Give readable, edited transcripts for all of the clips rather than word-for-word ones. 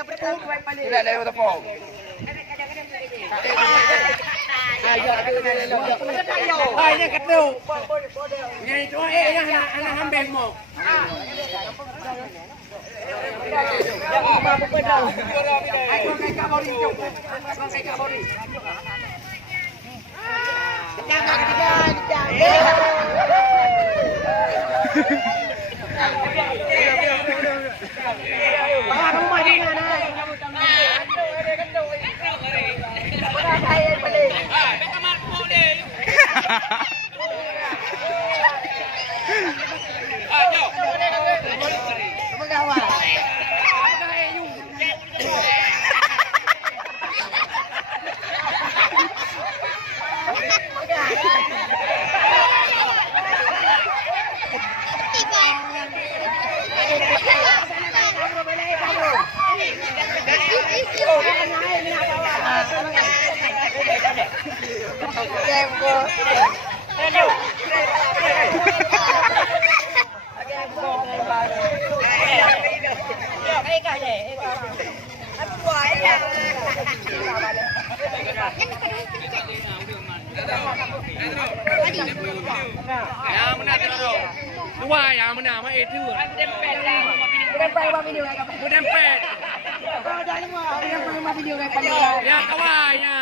Tidak ada tepung. Ini ketu. Ini cuma anak ambeng mo. Dua yang mana mah itu. Dempet. Ya kawainya.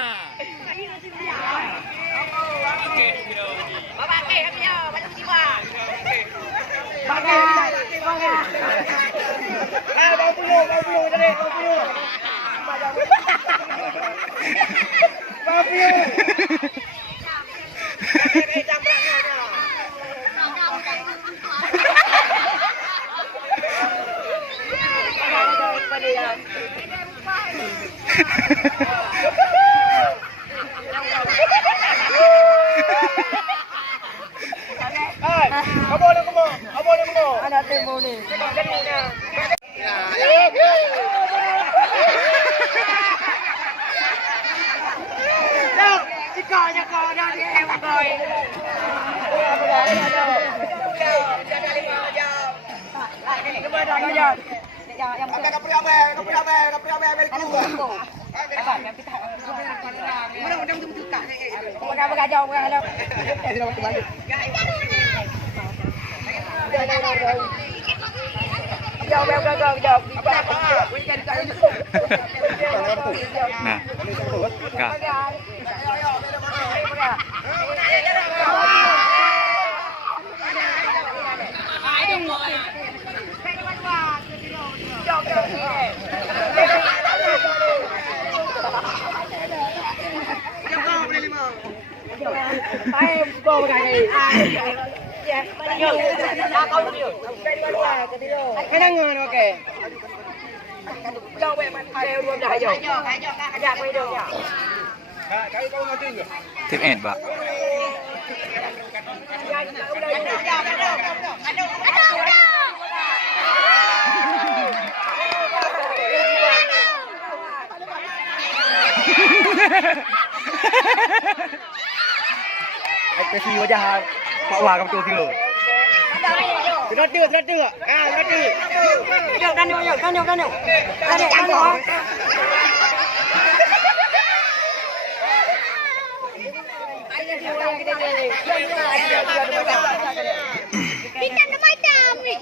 Ada temu ni. Ikannya kau dah di boy. Yang Tim Ed, Pak. Ekspresi wajah Pak Wah kamu tu tilo. Sudah tu. Sudah tu. Kan. Kita nama jam ni.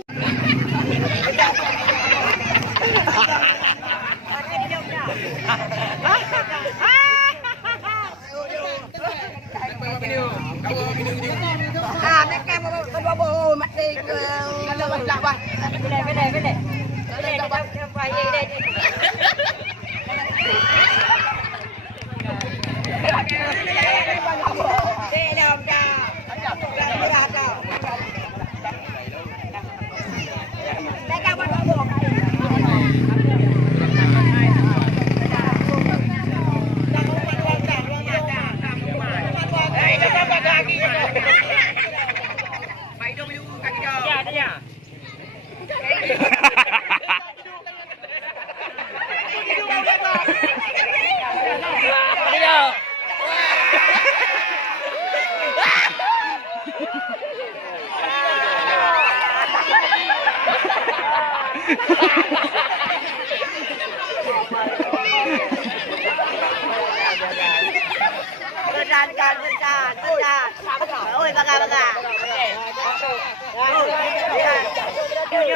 Mereka mau mati ke kalau belak bah. Benda. Bài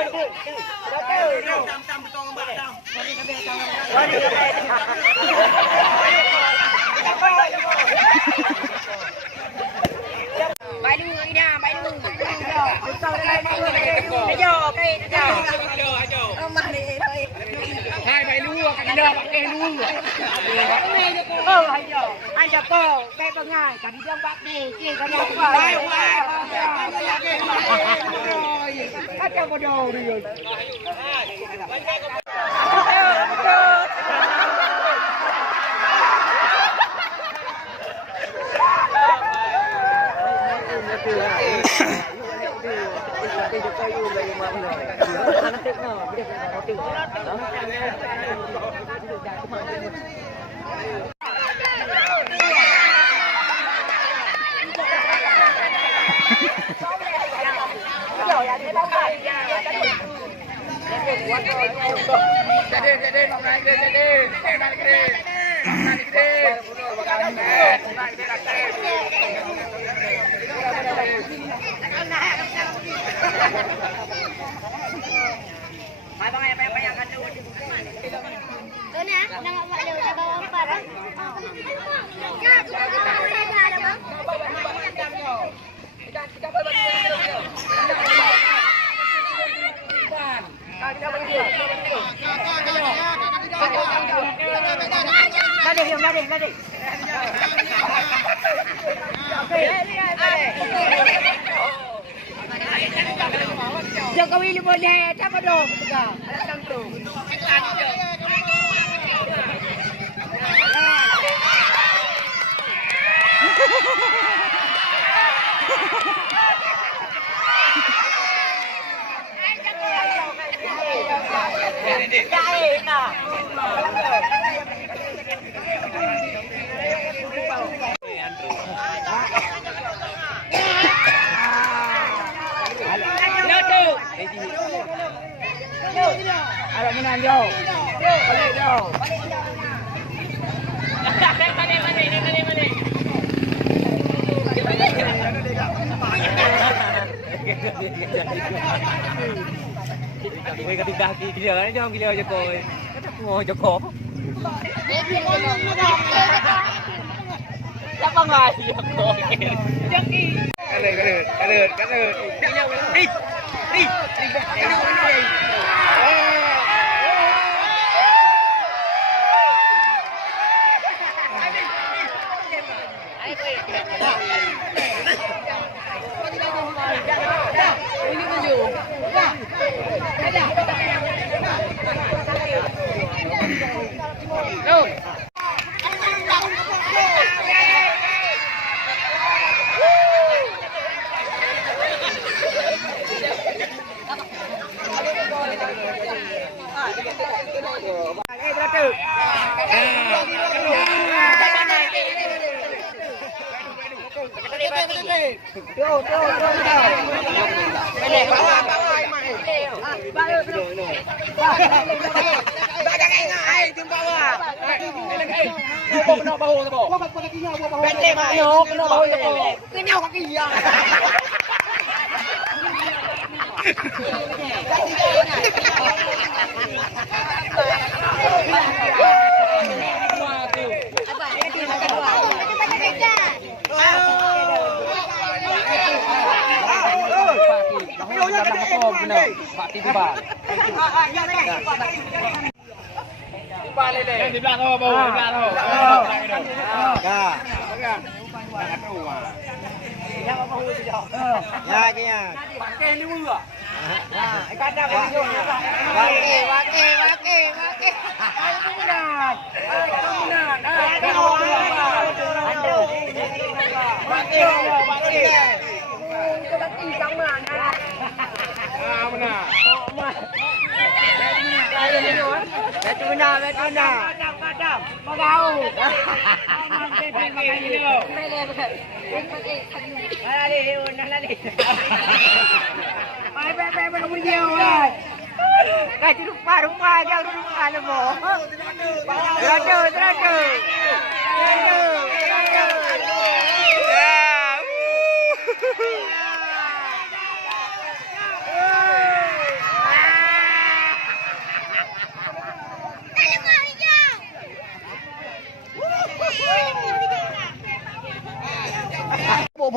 luôn rồi nè, bài luôn. Sau đây này, bây giờ cái ông mà đi thôi. Hai bài lúa, cái đờ bạc kê lúa. Anh giờ cô, cái băng ngài, cả đi trong bạc đi, kia có nhau qua. Các cháu có đồ đi rồi. Jokowi lu boleh tak apa dong? Ada tentu. Ada menang jauh. Balik jauh. Balik. Cái kaki gila kan jangan gila aja koi. Kata ngồi cho khó. Siapa ngai ya koi. Jaki. Kader. Đi.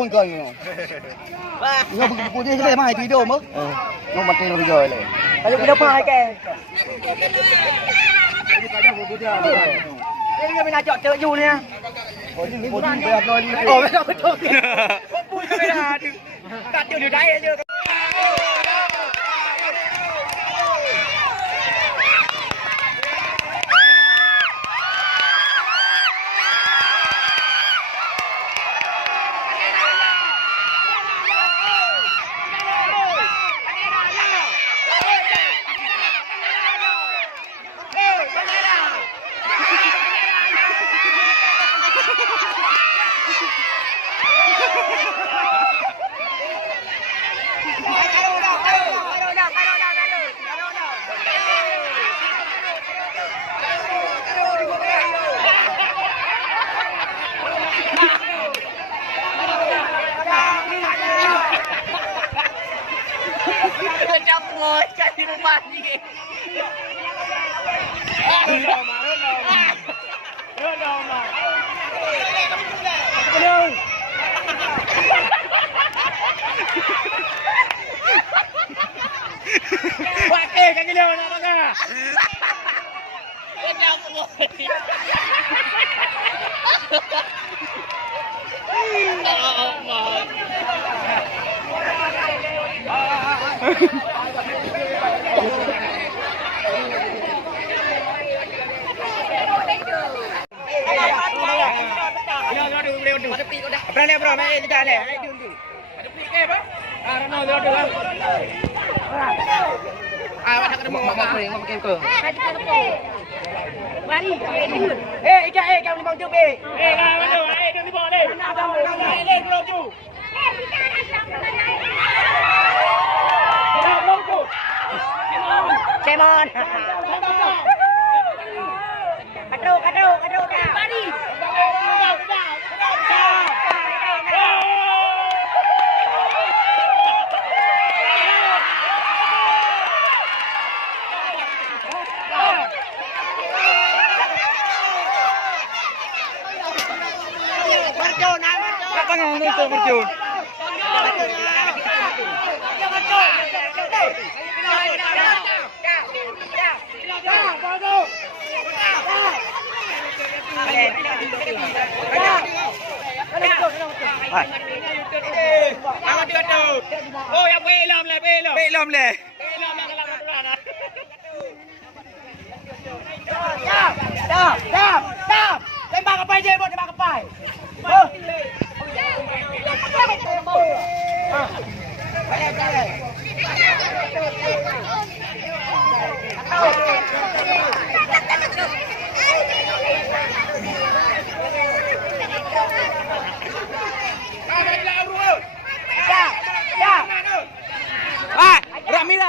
pun kau ni. Wah. Ngau putih sebab mai tidur mak. Ngau mati lu joy le. Kalau kita pai ke. Ini kami nak cok you ni. Oh ni putih berat loi ni. Oh, betul. Pui ke dah. Tak dia dai je. Ngồi chạy đi rumah ni. Pakai kan dia nak makan. Kau ngồi. Berani bro, main di jalan. Ayo dulu. Ada plik ke apa? Ah, Rano dulu. Awak nak kena bawa makan ke? Mari. Ikan kau ni bang tu be. Kau mana? Dia ni bawa le. Le bro tu. Cemon. Kadro dah. Mari. Tangan itu berjun. Oh, yang belum le. Belum le kalau Dah. Tembak ke pai je, tembak ke pai.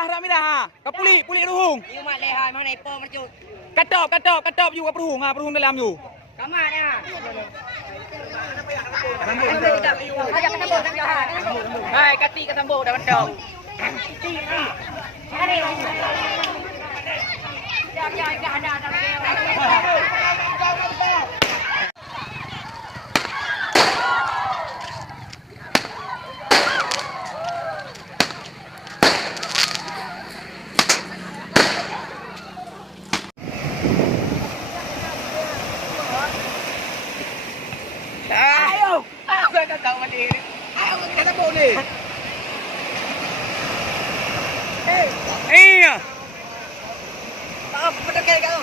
Ramilah ha. Kau puli ruhung. You mat le ha, mang naipo marcut. Katop you kat ruhung ha, ruhung dalam you. Kamar ni ha. Ajak ketambur nak ha. Hai, kati ketambur dah bedong. Hari. Ya, ada. Ayo, aku akan tahu mandi. Ayo kita boleh. Iya. Tak betul kau.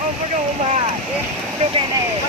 Oh, betul mah. Betul benar.